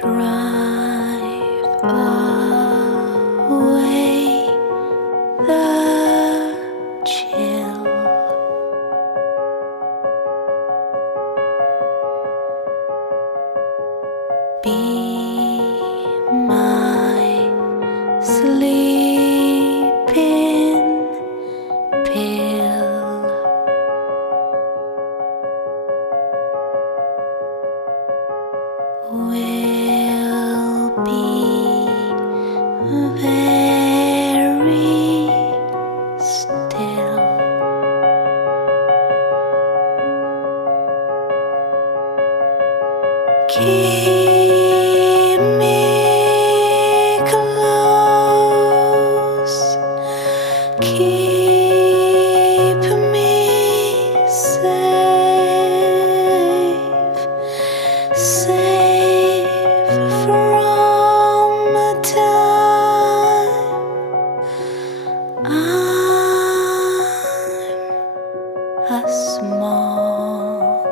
Drive away the chill. Be my sleeping pill. Will be very still. Keep me close. Keep me safe. Safe from the time I'm a small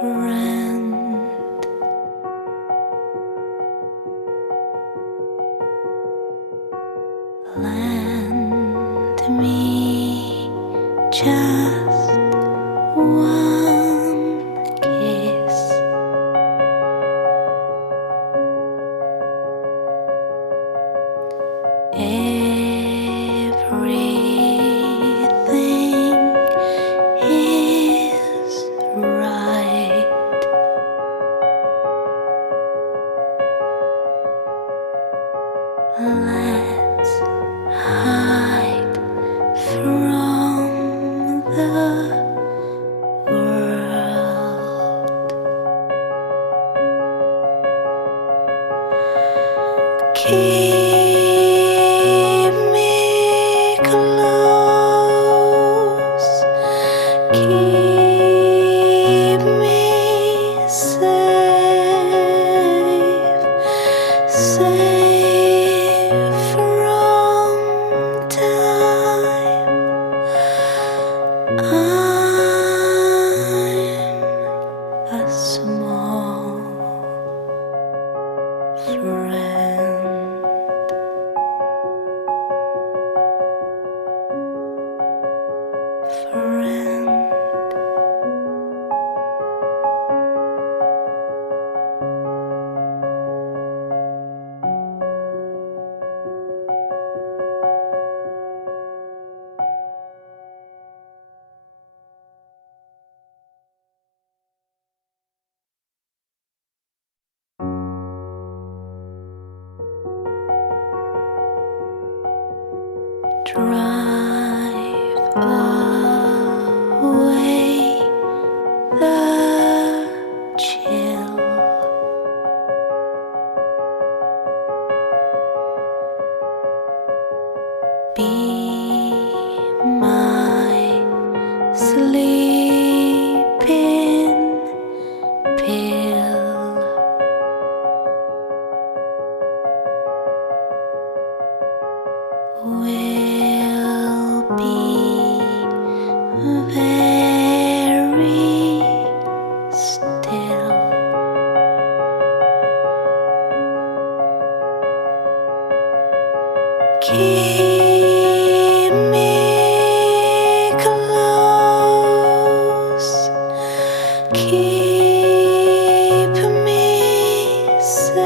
friend. Lend me just one kiss. Everything is right. Let's hide from the world. Keep me close. Keep me safe. Safe from time I'm a small friend. Friend. Drive away the chill. Be my sleeping pill. Will be very still. Keep me close. Keep me safe.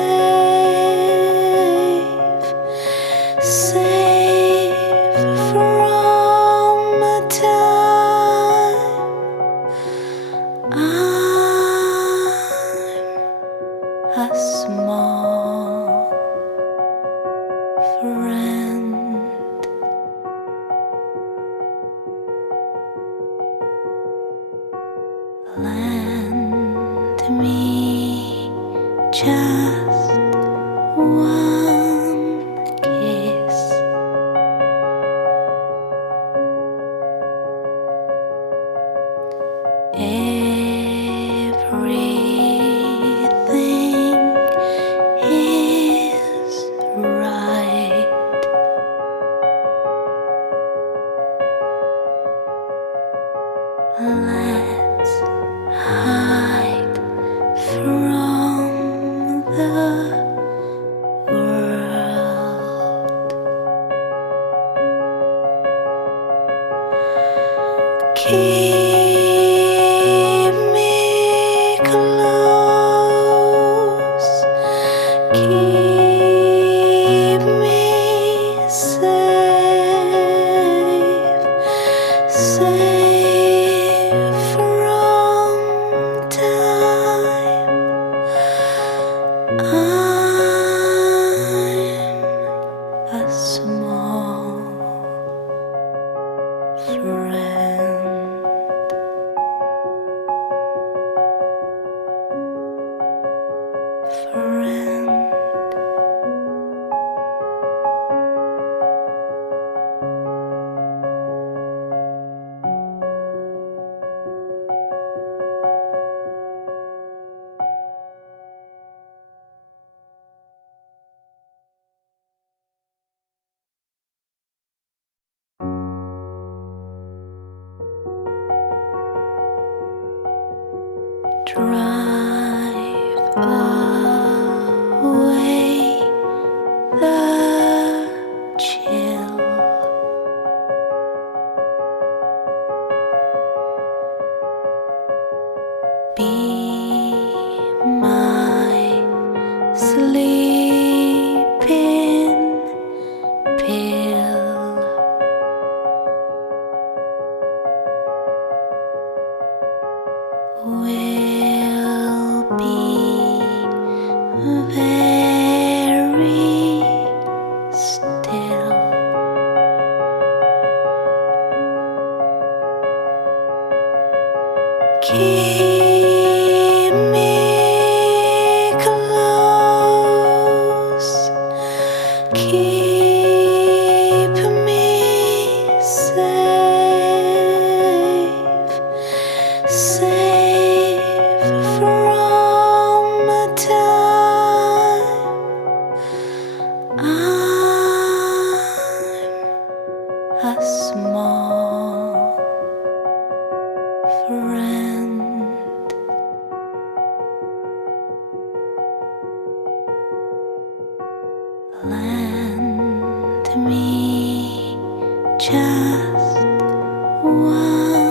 Safe from the time I'm a small friend. Lend me just one kiss. Everything is right. Let's hide from Keep me close, keep me safe, safe from time. I'm a small friend, friend. Drive away the chill. Be my sleeping pill. Will be very still. Keep me close, keep me safe, safe from time. I'm a small friend. Lend me just one